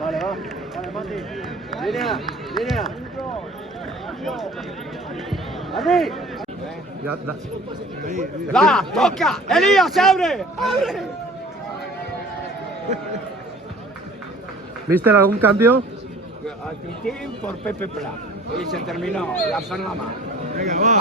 Vale, va. Vale, Mati. Línea, línea. ¡Aquí! Ya, da. ¡Va! ¡Toca! ¡Elías, se abre! ¡Abre! ¿Mister algún cambio? A Quintín por Pepe Pla. Y se terminó la Fernama. Venga, va.